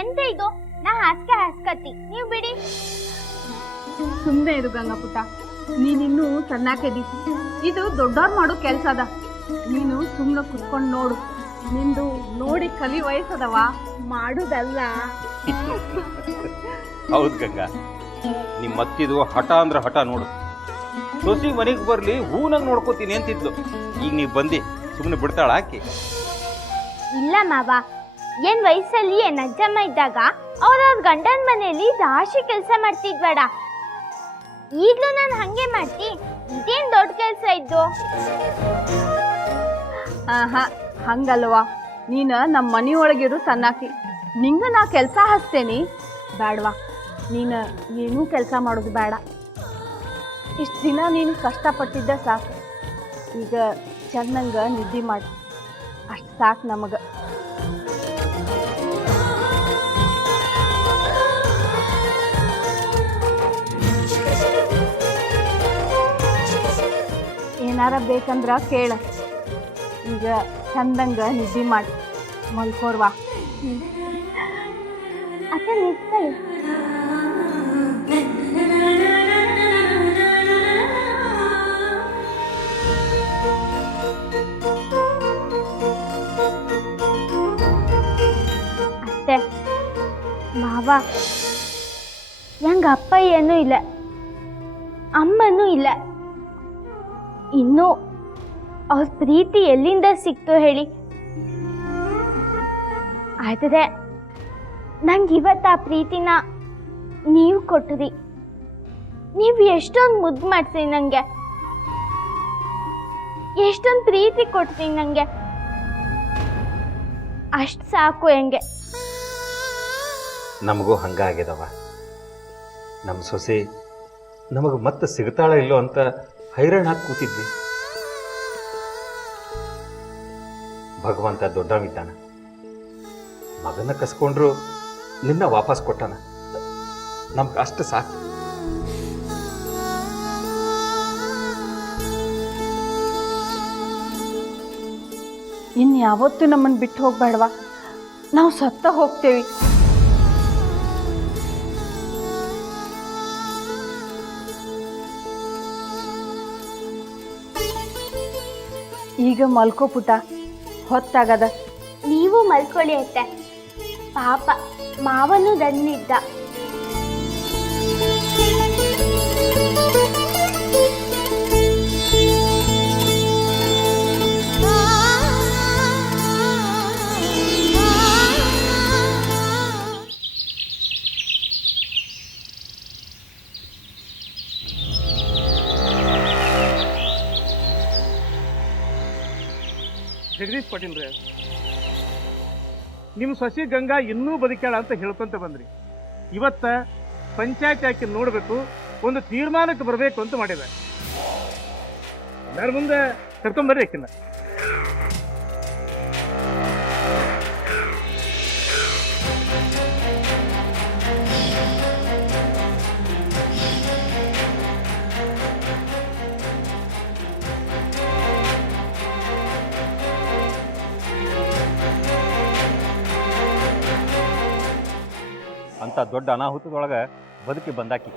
ಎಂತ ಇದು? ನಾ ಹಾಸ್ಕತಿ, ನೀವು ಬಿಡಿ. ಸುಮ್ಮನೆ ಇರು ಗಂಗಾ ಪುಟ್ಟ, ನೀನಿನ್ನೂ ಸಣ್ಣಾಕೆದಿ. ಇದು ದೊಡ್ಡವ್ರು ಮಾಡೋ ಕೆಲಸ ಅದ. ನೀನು ಸುಮ್ಮನೆ ಕುತ್ಕೊಂಡು ನೋಡು. ನಿಂದು ನೋಡಿ ಕಲಿ ವಯಸ್ಸದವ, ಮಾಡುದಲ್ಲ. ಹೌದು ಗಂಗಾ, ನಿಮ್ಮ ಮತ್ತಿದು ಹಠ ಅಂದ್ರೆ ಹಠ ನೋಡು. ಸೊಸಿ ಮನೆಗೆ ಬರ್ಲಿ ಹೂನಂಗ್ ನೋಡ್ಕೋತೀನಿ ಅಂತಿದ್ಲು. ಈಗ ನೀವು ಬಂದಿ ಸುಮ್ಮನೆ ಬಿಡ್ತಾಳ ಆಕಿ? ಇಲ್ಲ ಮಾವ, ಏನ್ ವಯಸ್ಸಲ್ಲಿ ಏನ್ ಅಜ್ಜಮ್ಮ ಇದ್ದಾಗ ಅವ್ರವ್ರ ಗಂಡನ ಮನೆಯಲ್ಲಿ ರಾಶಿ ಕೆಲಸ ಮಾಡ್ತಿದ್ಬೇಡ. ಈಗ್ಲೂ ನಾನು ಹಂಗೆ ಮಾಡ್ತಿ. ಇದೇನ್ ದೊಡ್ಡ ಕೆಲಸ ಇದ್ದು? ಹಂಗಲ್ವಾ, ನೀನು ನಮ್ಮ ಮನೆಯೊಳಗಿರು ಸಣ್ಣಾಕಿ, ನಿಂಗ ನಾ ಕೆಲಸ ಹಚ್ತೇನಿ ಬೇಡವಾ? ನೀನು ಏನೂ ಕೆಲಸ ಮಾಡೋದು ಬೇಡ. ಇಷ್ಟು ದಿನ ನೀನು ಕಷ್ಟಪಟ್ಟಿದ್ದ ಸಾಕು. ಈಗ ಚೆನ್ನಾಗ ನಿದ್ದೆ ಮಾಡಿ, ಅಷ್ಟು ಸಾಕು ನಮಗೆ. ಏನಾರ ಬೇಕಂದ್ರ ಕೇಳ. ಈಗ ಚಂದಂಗ ನಿದ್ದೆ ಮಾಡಿ ಮಲ್ಕೋರ್ವಾ. ಅತ್ತ ನಿಂತ್ಕೊಳ್ಳಿ. ಅತ್ತೆ ಮಾವ, ಹೆಂಗ ಅಪ್ಪ ಏನೂ ಇಲ್ಲ, ಅಮ್ಮನೂ ಇಲ್ಲ. ಇನ್ನು ಅವ್ರ ಪ್ರೀತಿ ಎಲ್ಲಿಂದ ಸಿಕ್ತು ಹೇಳಿ? ಆದರೆ ನಂಗೆ ಇವತ್ತು ಆ ಪ್ರೀತಿನ ನೀವು ಕೊಟ್ರಿ. ನೀವು ಎಷ್ಟೊಂದು ಮುದ್ದು ಮಾಡ್ತೀರಿ ನನಗೆ, ಎಷ್ಟೊಂದು ಪ್ರೀತಿ ಕೊಡ್ತೀನಿ ನನಗೆ. ಅಷ್ಟು ಸಾಕು. ಹೆಂಗೆ ನಮಗೂ ಹಂಗಾಗ್ಯದವ. ನಮ್ಮ ಸೊಸೆ ನಮಗೆ ಮತ್ತೆ ಸಿಗ್ತಾಳ ಇಲ್ಲೋ ಅಂತ ಹೈರಾಣ ಹಾಕಿ ಕೂತಿದ್ವಿ. ಭಗವಂತ ದೊಡ್ಡವಿದ್ದಾನ, ಮಗನ ಕಸ್ಕೊಂಡ್ರು ನಿನ್ನ ವಾಪಸ್ ಕೊಟ್ಟಾನ. ನಮ್ಗೆ ಅಷ್ಟು ಸಾಕು. ಇನ್ಯಾವತ್ತೂ ನಮ್ಮನ್ನು ಬಿಟ್ಟು ಹೋಗ್ಬೇಡವಾ? ನಾವು ಸತ್ತ ಹೋಗ್ತೇವಿ. ಈಗ ಮಲ್ಕೋ ಪುಟ, ಹೊತ್ತಾಗದ. ನೀವು ಮಲ್ಕೊಳ್ಳಿ ಅತ್ತೆ. ಪಾಪ ಮಾವನು ದನ್ನಿದ್ದ. ಜಗದೀಶ್ ಪಾಟೀಲ್ರೆ, ನಿಮ್ಮ ಸೊಸಿ ಗಂಗಾ ಇನ್ನೂ ಬದುಕ್ಯಾಳ ಅಂತ ಹೇಳ್ಕೊಂತ ಬಂದ್ರಿ. ಇವತ್ತ ಪಂಚಾಯತ್ ಆಕಿ ನೋಡಬೇಕು, ಒಂದು ತೀರ್ಮಾನಕ್ಕೆ ಬರಬೇಕು ಅಂತ ಮಾಡಿದೆ. ಎಲ್ಲರ ಮುಂದೆ ಕರ್ಕೊಂಬರ್ರಿ ಆಕಿನ. ಅಂತ ದೊಡ್ಡ ಅನಾಹುತದೊಳಗೆ ಬದುಕಿ ಬಂದಾಕಿ.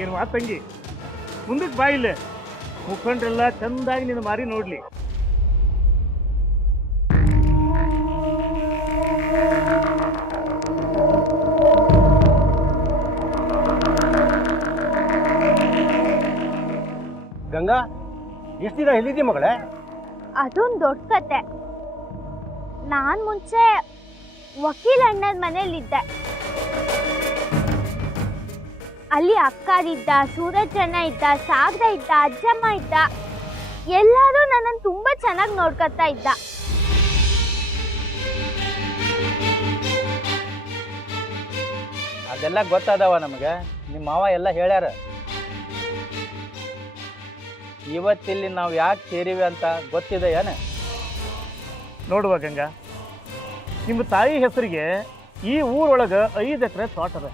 ಏನು ಮಾತಂಗಿ, ಮುಂದಕ್ಕೆ ಬಾಯಿಲ್ಲ. ಮುಖಂಡ್ರೆಲ್ಲ ಚಂದಾಗಿ ನಿನ್ನ ಮಾರಿ ನೋಡ್ಲಿ. ಗಂಗಾ, ಎಷ್ಟು ದಿನ ಎಲ್ಲಿದ್ದಿ ಮಗಳೇ? ಅದೊಂದು ದೊಡ್ಡ ಕತೆ. ನಾನು ಮುಂಚೆ ವಕೀಲ ಅಣ್ಣನ ಮನೇಲಿದ್ದೆ. ಅಲ್ಲಿ ಅಕ್ಕಾರಿದ್ದ, ಸೂರಜಣ್ಣ ಇದ್ದ, ಸಾಗರ ಇದ್ದ, ಅಜ್ಜಮ್ಮ ಇದ್ದ. ಎಲ್ಲರೂ ನನ್ನನ್ನು ತುಂಬಾ ಚೆನ್ನಾಗಿ ನೋಡ್ಕೊತಾ ಇದ್ದ. ಅದೆಲ್ಲ ಗೊತ್ತಾದವ ನಮಗೆ. ನಿಮ್ಮ ಮಾವ ಎಲ್ಲ ಹೇಳ್ಯಾರ. ಇವತ್ತಿಲ್ಲಿ ನಾವು ಯಾಕೆ ಸೇರಿವೆ ಅಂತ ಗೊತ್ತಿದೆ ಏನ? ನೋಡುವ ಗಂಗಾ, ನಿಮ್ಮ ತಾಯಿ ಹೆಸರಿಗೆ ಈ ಊರೊಳಗೆ 5 ಎಕರೆ ತೋಟ ಅದ.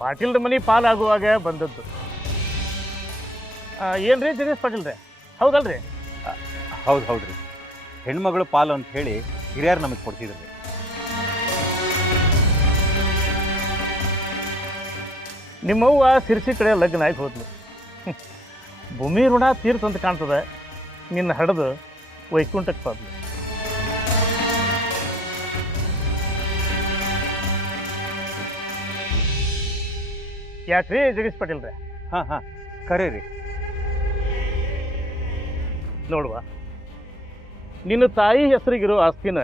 ಪಾಟೀಲ್ರ ಮನೆ ಪಾಲಾಗುವಾಗ ಬಂದದ್ದು. ಏನ್ರಿ ಜಗದೀಶ್ ಪಾಟೀಲ್ರೆ, ಹೌದಲ್ರಿ? ಹೌದು ಹೌದ್ರಿ, ಹೆಣ್ಮಗಳು ಪಾಲು ಅಂತ ಹೇಳಿ ಹಿರಿಯರು ನಮಗೆ ಕೊಡ್ತಿದ್ರಿ. ನಿಮ್ಮವ್ವ ಸಿರ್ಸಿ ಕಡೆ ಲಗ್ನ ಆಗಿ ಹೋದ್ಲು. ಭೂಮಿ ಋಣ ತೀರ್ತು ಅಂತ ಕಾಣ್ತದೆ. ನಿನ್ನ ಹಡದು ವೈಕುಂಠಕ್ಕೆ ಹೋದ್ಲು. ಯಾಕ್ರಿ ಜಗದೀಶ್ ಪಾಟೀಲ್ರೆ? ಹಾಂ ಕರೆ ರೀ. ನೋಡುವ, ನಿನ್ನ ತಾಯಿ ಹೆಸರಿಗಿರೋ ಆಸ್ತಿನ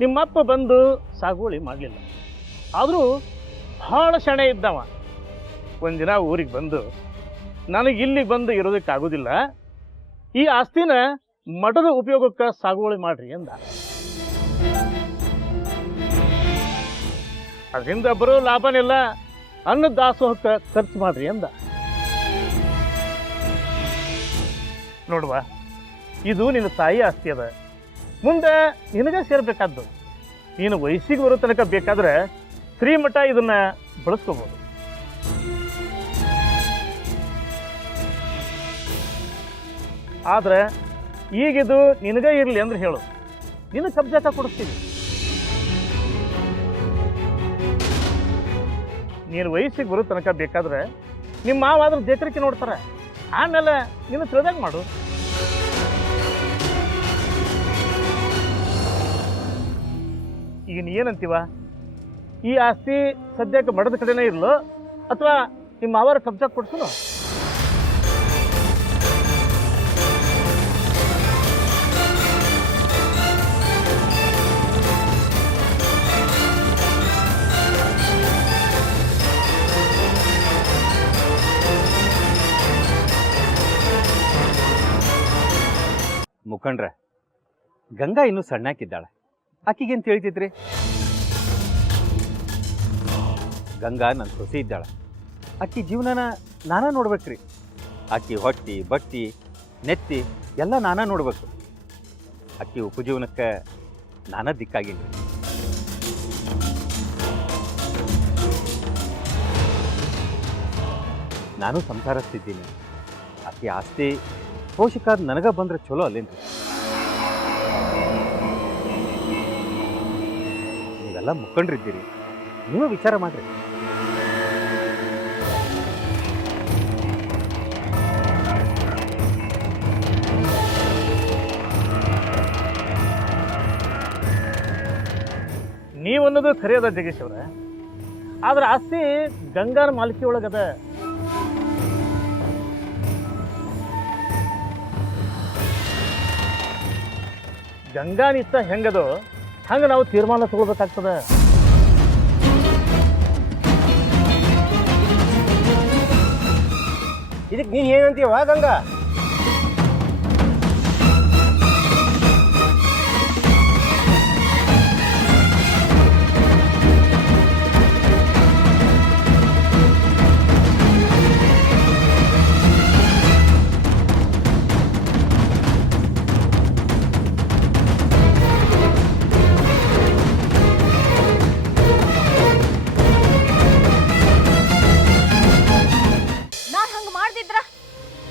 ನಿಮ್ಮಪ್ಪ ಬಂದು ಸಾಗುವಳಿ ಮಾಡಲಿಲ್ಲ. ಆದರೂ ಭಾಳ ಶಣೆ ಇದ್ದವ. ಒಂದಿನ ಊರಿಗೆ ಬಂದು ನನಗೆ ಇಲ್ಲಿಗೆ ಬಂದು ಇರೋದಕ್ಕಾಗೋದಿಲ್ಲ, ಈ ಆಸ್ತಿನ ಮಠದ ಉಪಯೋಗಕ್ಕೆ ಸಾಗುವಳಿ ಮಾಡ್ರಿ ಅಂದ. ಅದರಿಂದ ಬರೋ ಲಾಭನೆಲ್ಲ ಅನ್ನ ದಾಸೋಹಕ್ಕೆ ಖರ್ಚು ಮಾಡ್ರಿ ಅಂದ. ನೋಡುವ, ಇದು ನಿನ್ನ ತಾಯಿ ಆಸ್ತಿ ಅದ, ಮುಂದೆ ನಿನಗೆ ಸೇರ್ಬೇಕಾದ್ದು. ನೀನು ವಯಸ್ಸಿಗೆ ಬರೋ ತನಕ ಬೇಕಾದ್ರೆ ಶ್ರೀಮಠ ಇದನ್ನ ಬಳಸ್ಕೋಬಹುದು. ಆದ್ರೆ ಈಗಿದು ನಿನಗೆ ಇರಲಿ ಅಂದ್ರೆ ಹೇಳು, ನಿನ್ನ ಕಬ್ಜಾಕ ಕೊಡಿಸ್ತೀನಿ. ನೀನು ವಯಸ್ಸಿಗೆ ಬರೋ ತನಕ ಬೇಕಾದ್ರೆ ನಿಮ್ಮ ಮಾವಾದ್ರೂ ದೇಕರಿಕೆ ನೋಡ್ತಾರೆ, ಆಮೇಲೆ ನೀನು ತಿಳಿದಾಗ ಮಾಡು. ಈಗ ನೀ ಏನಂತೀವ? ಈ ಆಸ್ತಿ ಸದ್ಯಕ್ಕೆ ಮಠದ ಕಡೆನೇ ಇರಲು ಅಥವಾ ನಿಮ್ಮ ಮಾವರ ಕಬ್ಜಾ ಕೊಡ್ಸು? ಮುಖಂಡ್ರೆ, ಗಂಗಾ ಇನ್ನೂ ಸಣ್ಣಾಕಿದ್ದಾಳೆ, ಆಕಿಗೇನು ತಿಳಿತೈತ್ರಿ? ಗಂಗಾ ನನ್ನ ಸೊಸೆ ಇದ್ದಾಳೆ, ಆಕಿ ಜೀವನನ ನಾನಾ ನೋಡ್ಬೇಕ್ರಿ. ಆಕಿ ಹೊಟ್ಟಿ ಬಟ್ಟಿ ನೆತ್ತಿ ಎಲ್ಲ ನಾನಾ ನೋಡ್ಬೇಕು. ಆಕಿ ಉಪಜೀವನಕ್ಕೆ ನಾನಾ ದಿಕ್ಕಾಗಿಲ್ಲ. ನಾನು ಸಂಸಾರಿಸ್ತಿದ್ದೀನಿ. ಆಕಿ ಆಸ್ತಿ ಪೋಷಕಾದ ನನಗ ಬಂದ್ರೆ ಚಲೋ ಅಲ್ಲೇನ್ರಿ? ನೀವೆಲ್ಲ ಮುಖಂಡ್ರಿದ್ದೀರಿ, ನೀವು ವಿಚಾರ ಮಾಡ್ರಿ. ನೀವನ್ನೋದು ಖರೆಯದ ಜಗೇಶ್ ಅವ್ರೆ, ಆದ್ರೆ ಆಸ್ತಿ ಗಂಗಾನ ಮಾಲಿಕೆ ಒಳಗದ. ಗಂಗಾನಿತ್ತ ಹೆಂಗದೋ ಹಂಗೆ ನಾವು ತೀರ್ಮಾನ ತಗೊಳ್ಬೇಕಾಗ್ತದೆ. ಇದಕ್ಕೆ ನೀನು ಏನಂತೀವ ಗಂಗಾ?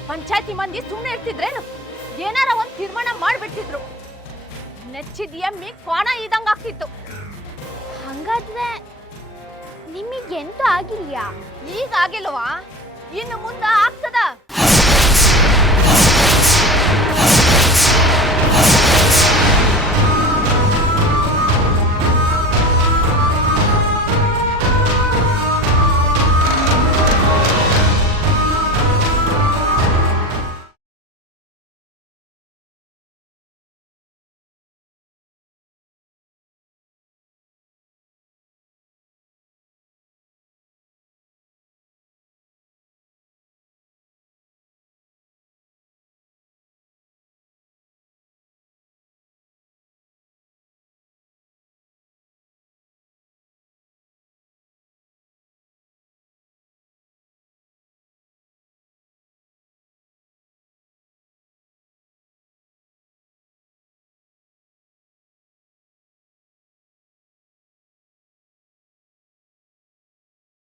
ಪಂಚಾಯತಿ ಮಂದಿ ಸುಮ್ಮನೆ ಇರ್ತಿದ್ರೇನು? ಏನಾರ ಒಂದು ತೀರ್ಮಾನ ಮಾಡಿಬಿಡ್ತಿದ್ರು. ನೆಚ್ಚಿದ ಎಮ್ಮಿ ಕ್ವಾಣ ಇದಂಗ ಆಗ್ತಿತ್ತು. ಹಂಗಾದ್ರೆ ನಿಮಗೆಂತೂ ಆಗಿಲ್ಯಾ? ಈಗ ಆಗಿಲ್ವಾ? ಇನ್ನು ಮುಂದೆ ಆಗ್ತದ.